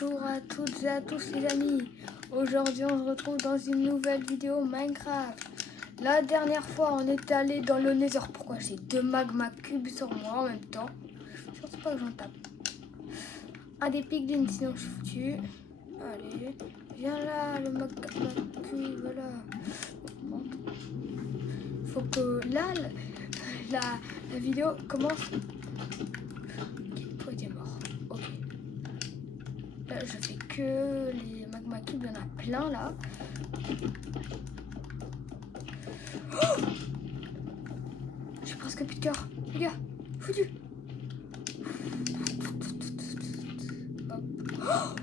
Bonjour à toutes et à tous les amis. Aujourd'hui on se retrouve dans une nouvelle vidéo Minecraft. La dernière fois on est allé dans le Nether. Pourquoi j'ai deux magma cubes sur moi en même temps? Je pense pas que j'en tape. Un des piglins sinon je suis foutu. Allez, viens là le magma cube, voilà. Bon. Faut que là la vidéo commence. Toi t'es mort. Ok. Là, je fais que les magma cubes, il y en a plein là. Oh, j'ai presque plus de cœur. Les gars, foutu. Hop. Oh,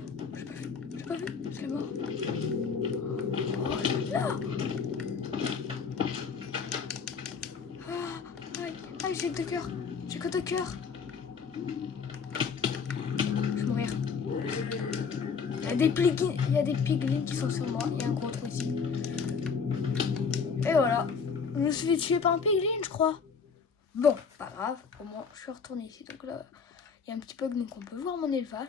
j'ai pas vu, je suis mort. Oh, là. Ah, aïe, aïe, j'ai deux cœurs. J'ai que deux cœurs. Je vais mourir. Il y a des piglins qui sont sur moi. Il y a un gros trou ici. Et voilà. Je me suis fait tuer par un piglin, je crois. Bon, pas grave. Au moins, je suis retournée ici. Donc là, il y a un petit bug, donc on peut voir mon élevage.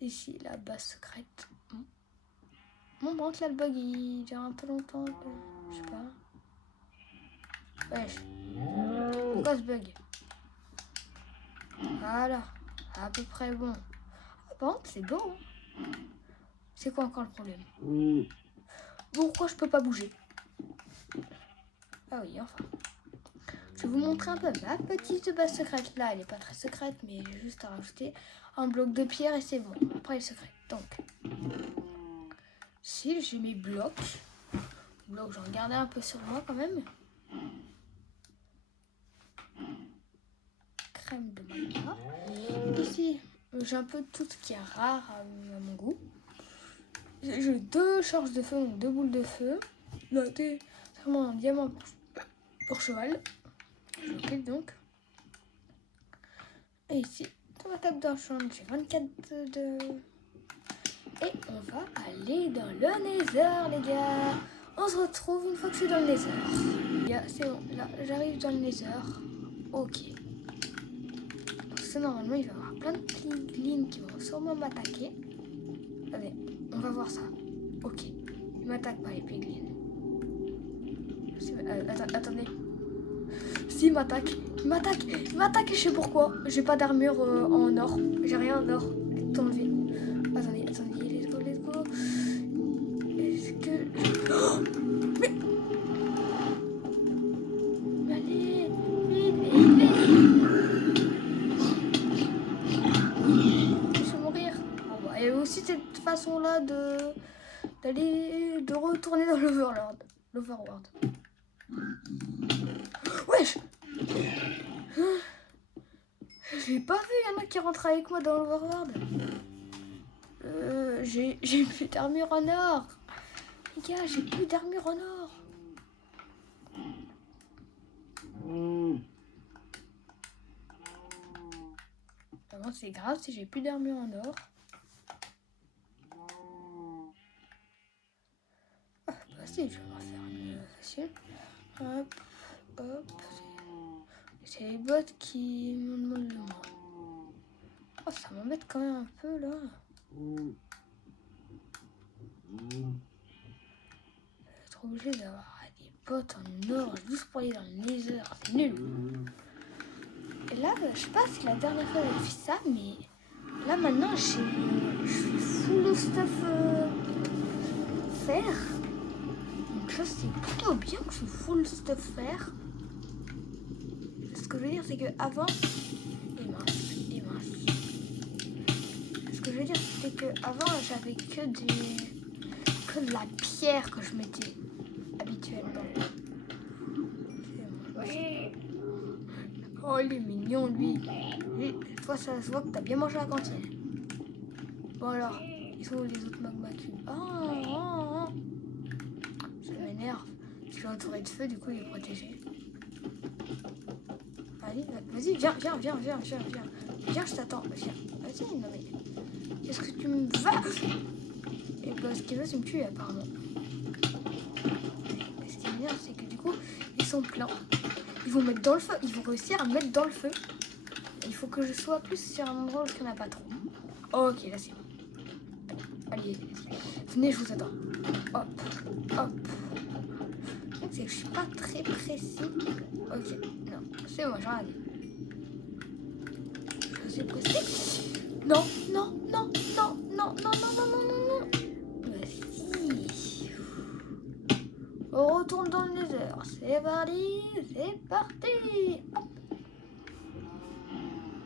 Ici, la base secrète. Bon, par contre, là, le bug, il dure un peu longtemps. Je sais pas. Wesh. Pourquoi ce bug? Voilà. À peu près bon. Ah, par contre, c'est beau. Hein. C'est quoi encore le problème? Pourquoi je peux pas bouger? Ah oui, enfin. Je vais vous montrer un peu ma petite base secrète. Là, elle est pas très secrète, mais j'ai juste à rajouter un bloc de pierre et c'est bon. Après, elle est secrète. Donc, si j'ai mes blocs, j'en gardais un peu sur moi quand même. Crème de magma. Ici, j'ai un peu tout ce qui est rare à mon goût. J'ai deux charges de feu, donc deux boules de feu. Là, c'est vraiment un diamant pour cheval. Je clique donc. Et ici, dans ma table d'enchant, j'ai 24 de... Et on va aller dans le Nether, les gars. On se retrouve une fois que je suis dans le Nether. C'est bon, là, j'arrive dans le Nether. Ok. Parce que normalement, il va y avoir plein de piglins qui vont sûrement m'attaquer. Allez, on va voir ça. Ok. Ils m'attaquent pas, les piglins. Attendez. Si, il m'attaque. Il m'attaque et je sais pourquoi. J'ai pas d'armure en or. J'ai rien en or. Tout enlevé. Attendez. Let's go. Est-ce que... Oh, mais... Allez, vite. Je vais mourir. Oh, bah, et aussi cette façon-là de retourner dans l'Overworld. Wesh. Je l'ai pas vu, il y en a qui rentrent avec moi dans l'Overworld. J'ai plus d'armure en or. Les gars, j'ai plus d'armure en or. Vraiment, c'est grave si j'ai plus d'armure en or. Ah, bah si, je vais m'en faire une facile. Hop. C'est les bots qui me demandent de moi. Oh, ça m'embête quand même un peu là. Je vais être obligé d'avoir des bottes en or juste pour aller dans le Nether. C'est nul. Et là, je sais pas si la dernière fois j'avais fait ça, mais là maintenant je suis full stuff fer. Donc ça c'est plutôt bien que je suis full stuff fer. Ce que je veux dire c'est que avant, et mince. Ce que je veux dire c'est que avant j'avais que de la pierre que je mettais habituellement. Oh, il est mignon, lui. Toi, ça se voit que t'as bien mangé à la cantine. Bon, alors, ils sont où les autres magma cubes? Ça m'énerve. Je suis entouré de feu, du coup, il est protégé. Allez, vas-y, viens. Viens, je t'attends. Viens. Vas-y, non mais... Qu'est-ce que tu me vas? Et bah, ce qu'il veut, c'est me tuer, apparemment. Et ce qui est bien, c'est que du coup, ils sont pleins. Ils vont mettre dans le feu. Ils vont réussir à me mettre dans le feu. faut que je sois plus sur un endroit où il n'y en a pas trop. Ok, là c'est bon. Allez, venez, je vous attends. Hop, hop. Le truc, c'est que je suis pas très précis. Ok, non, c'est bon, j'en ai. Je suis précis. Non, non, non, non, non, non, non, non, non, non, non. Vas-y. On retourne dans le nether. C'est parti, c'est parti. Hop.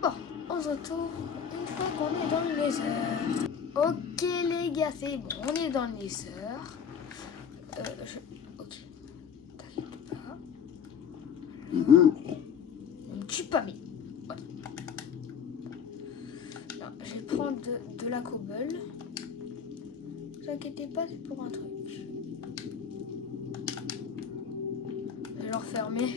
Bon, on se retrouve une fois qu'on est dans le nether. Ok les gars, c'est bon, on est dans le nether. Ok, t'inquiète pas. Ne me tue pas, mais... Ouais. Non, je vais prendre de la cobble. Ne vous inquiétez pas, c'est pour un truc. Je vais le refermer.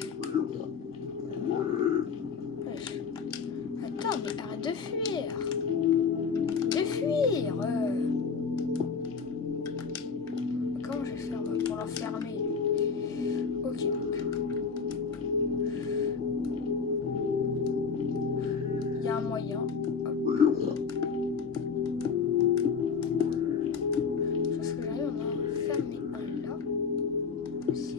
Attends, mais arrête de fuir. De fuir. Comment je vais faire pour l'enfermer? Ok, donc. Il y a un moyen. Juste que j'arrive à en fermer un là. Aussi.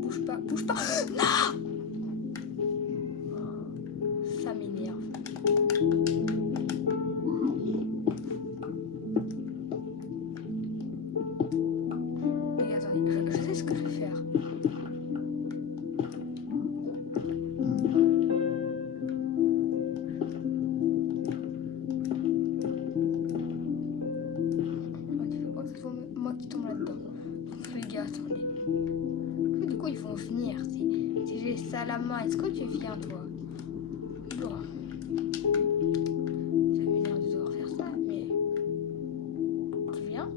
Bouge pas, bouge pas. Non! Ça m'énerve. Mais attendez, je sais ce que je vais faire. Il faut pas que ce soit moi qui tombe là-dedans. Les gars, attendez. Du coup, ils vont venir. Si j'ai ça à la main, est-ce que tu viens, toi? Bon. Ça m'énerve de devoir faire ça, mais... Tu viens?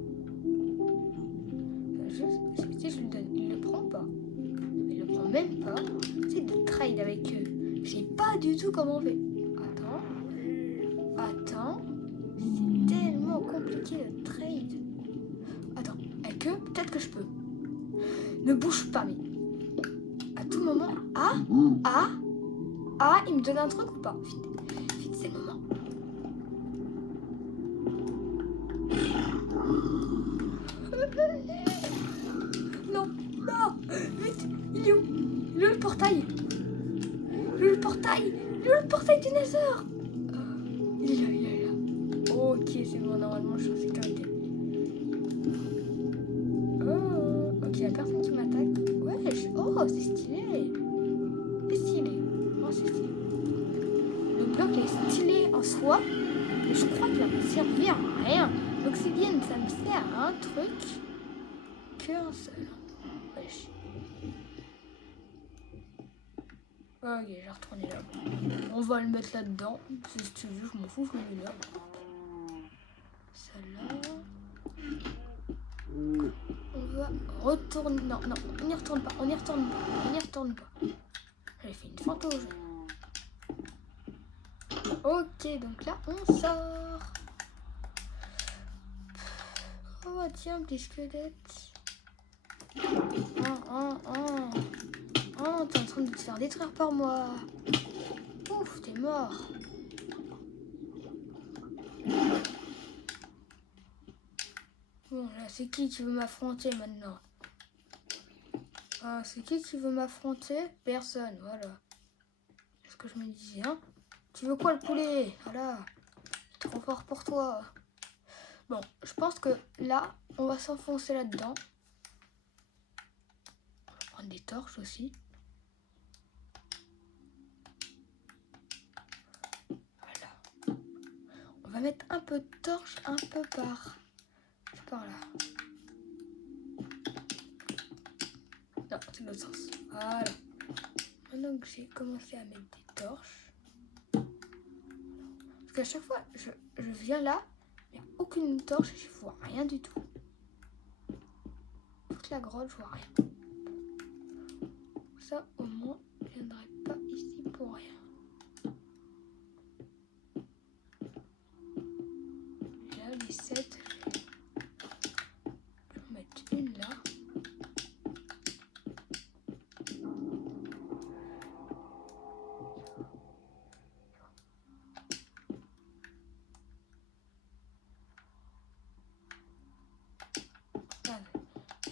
Si je lui donne, il le prend pas. Il le prend même pas. C'est de trade avec eux. Je sais pas du tout comment on fait. Attends. C'est tellement compliqué de trade. Attends, avec eux, peut-être que je peux. Ne bouge pas, mais... À tout moment... il me donne un truc ou pas? Vite, c'est le moment. Non, vite, il est où? Il est où le portail? Il est où le portail? Il est où le portail du nether? Il est là. Ok, c'est bon, normalement je suis en sécurité. Oh, ok, il y a personne qui m'attaque. Wesh, oh, c'est stylé. C'est stylé. Oh, c'est stylé. Le bloc est stylé en soi, mais je crois qu'il va me servir à rien. L'obsidienne, ça me sert à un truc qu'un seul. Wesh. Ok, j'ai retourné là. On va le mettre là-dedans. Si tu veux, je m'en fous, je le mets là. Celle-là. On va retourner. Non, on n'y retourne pas. J'ai fait une fente au jeu. Ok, donc là, on sort. Oh, tiens, petit squelette. Oh, t'es en train de te faire détruire par moi. Ouf, t'es mort. Bon, là, c'est qui veut m'affronter maintenant? Ah, c'est qui veut m'affronter? Personne, voilà. C'est ce que je me disais, hein. Tu veux quoi, le poulet? Voilà. Trop fort pour toi. Bon, je pense que là, on va s'enfoncer là-dedans. On va prendre des torches aussi. Voilà. On va mettre un peu de torche un peu par là. Non, c'est l'autre sens. Voilà. Maintenant que j'ai commencé à mettre des torches. Parce qu'à chaque fois, je viens là, mais aucune torche, je vois rien du tout. Toute la grotte, je vois rien. Ça, au moins, je viendrai pas ici pour rien.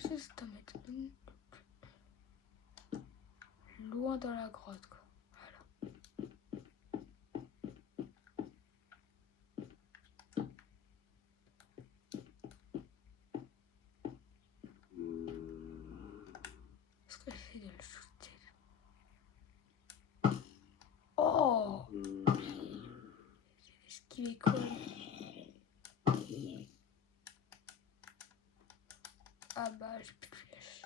juste en mettre une loin dans la grotte, quoi. Voilà. Est-ce que j'essaie de le shooter? Oh! J'ai esquivé quoi? Ah bah, j'ai plus de flèches.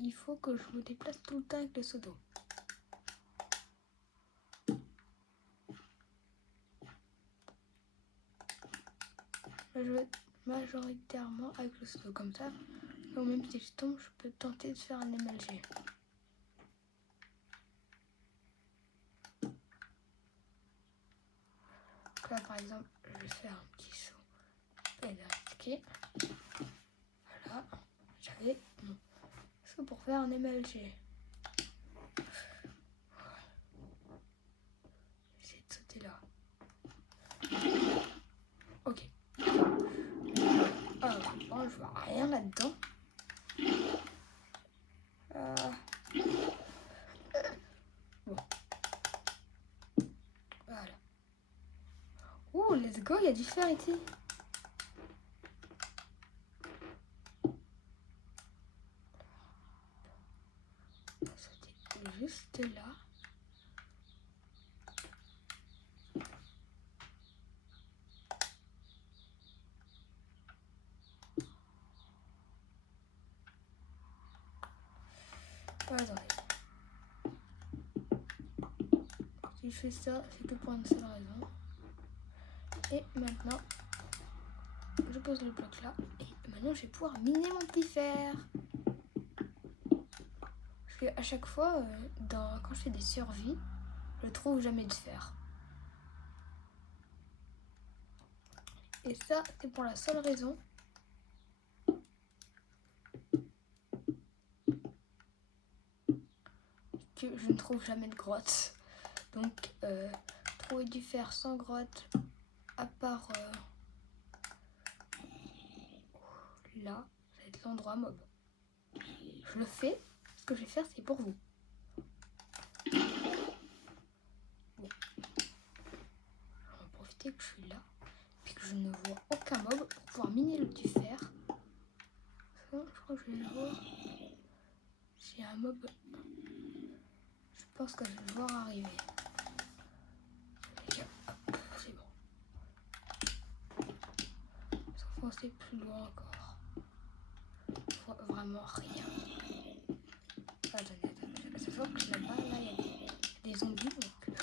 Il faut que je me déplace tout le temps avec le seau d'eau. Majoritairement avec le seau d'eau, comme ça. Donc même si je tombe, je peux tenter de faire un MLG. Là par exemple, je vais faire un petit saut pédestre. Voilà, j'avais mon saut pour faire un MLG. J'essaie de sauter là. Ok. Alors, bon, je vois rien là-dedans. Bon. Voilà. Oh, let's go, il y a du fer ici. On va sauter juste là. Attendez. Si je fais ça, c'est que pour une seule raison. Et maintenant, je pose le bloc là. Et maintenant, je vais pouvoir miner mon petit fer. Parce qu'à chaque fois, quand je fais des survies, je trouve jamais de fer. Et ça, c'est pour la seule raison que je ne trouve jamais de grotte. Donc, trouver du fer sans grotte, à part là, ça va être l'endroit mob. Je le fais, ce que je vais faire, c'est pour vous. Bon. On va profiter que je suis là, puis que je ne vois aucun mob pour pouvoir miner le petit fer. Je crois que je vais le voir. J'ai un mob. Je pense que je vais le voir arriver. Hop, c'est bon. S'enfoncer plus loin encore. Je vois vraiment rien. Attendez. Ça se voit que là-bas, là, il y a des zombies. Donc...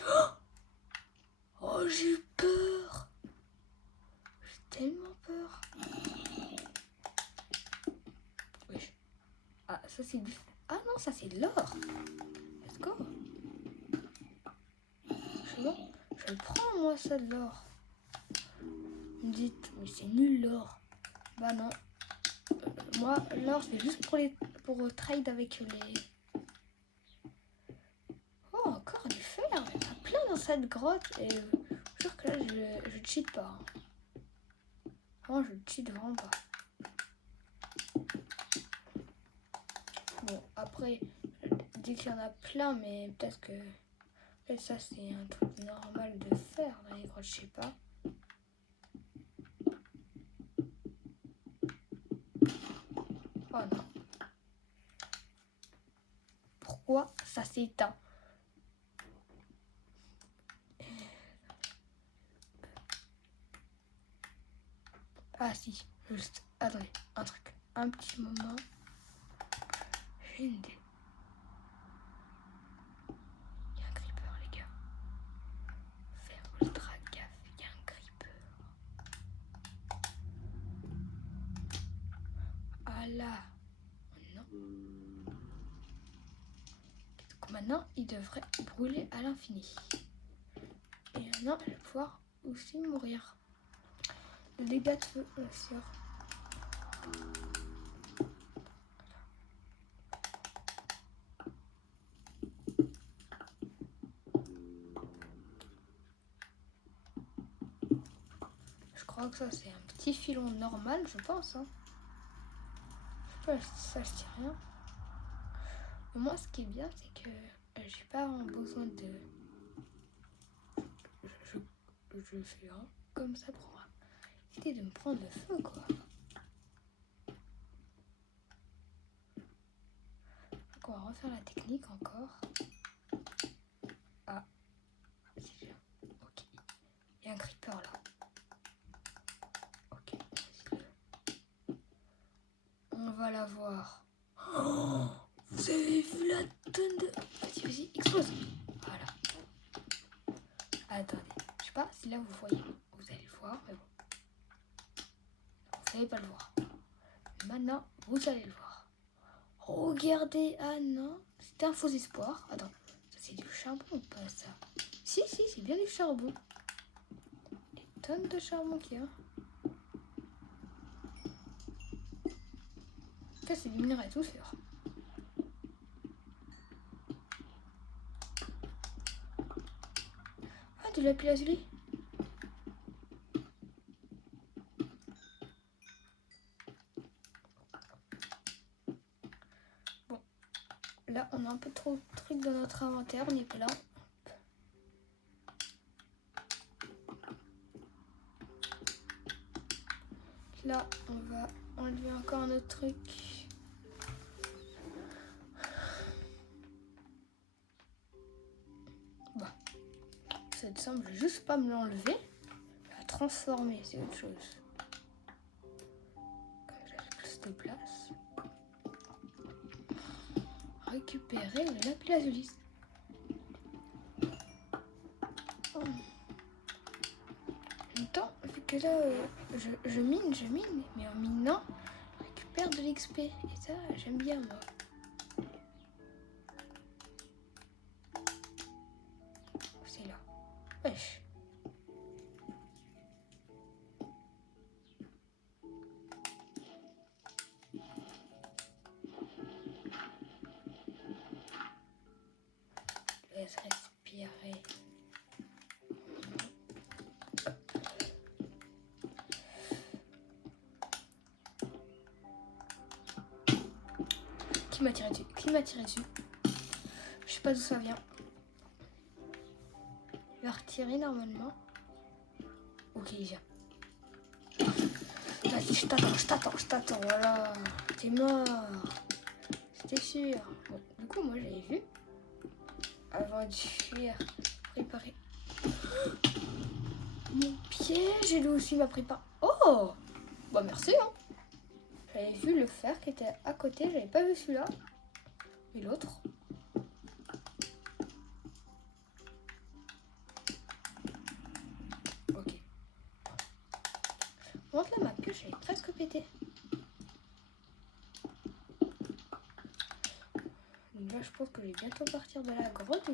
Oh, j'ai eu peur. J'ai tellement peur. Wesh. Ah, ça c'est du... Ah non, ça c'est de l'or. Let's go. Je vois. Je le prends, moi, ça, de l'or. Vous me dites, mais c'est nul, l'or. Bah non. Moi, l'or, c'est juste pour trade avec les... Oh, encore du fer. Il y en a plein dans cette grotte. Et je vous jure que là, je cheat pas. Moi, je cheat vraiment pas. Bon, après, je dis qu'il y en a plein, mais peut-être que... Peut-être ça, c'est un truc normal de faire dans les grottes, je sais pas. Oh non. Pourquoi ça s'est éteint? Ah si, juste, attendez, un truc. Un petit moment. J'ai une idée. Il y a un creeper, les gars. Faire ultra gaffe, il y a un creeper. Ah là. Non. Donc maintenant, il devrait brûler à l'infini. Et maintenant, je vais pouvoir aussi mourir. Le dégât de feu, bien sûr. crois que ça c'est un petit filon normal, je pense. Hein. Je sais pas, ça je dis rien. Mais moi, ce qui est bien, c'est que j'ai pas besoin de. Je fais hein, comme ça pour éviter de me prendre le feu, quoi. Donc on va refaire la technique encore. Ah, c'est bien. Ok. Il y a un creeper là. Ok, vas-y. On va la voir. Oh, vous avez vu la tonne de. Vas-y, vas-y, explose. Voilà. Attendez, je sais pas si là vous voyez. Vous allez le voir, mais bon. Vous n'allez pas le voir. Maintenant, vous allez le voir. Regardez, ah non, c'était un faux espoir. Attends, ça c'est du charbon ou pas ça? Si, c'est bien du charbon. Des tonnes de charbon qu'il y a. Ça c'est du minerai tout sûr. Ah, du lapis lazuli. Bon, là on a un peu trop de trucs dans notre inventaire, on n'est pas là. Là, on va enlever encore un autre truc. Bon, cette somme, je vais juste pas me l'enlever. La transformer, c'est autre chose. Comme ça, j'ai plus de place. Récupérer le lapis lazuli. Oh. En même temps, vu que là, je mine, mais en minant, je récupère de l'XP. Et ça, j'aime bien, moi. C'est là. Wesh. Laisse respirer. Qui m'a tiré dessus? Qui m'a tiré dessus? Je sais pas d'où ça vient. Il va retirer normalement. Ok, il vient. Vas-y, je t'attends. Voilà. T'es mort. C'était sûr. Bon, du coup, moi, j'avais vu. Avant de fuir, préparer. Mon piège, et lui aussi m'a préparé. Oh! Bah, merci, hein. J'avais vu le fer qui était à côté. J'avais pas vu celui-là. Et l'autre. Ok. Montre là, ma pioche, elle est presque pétée. Donc là, je pense que je vais bientôt partir de la grotte.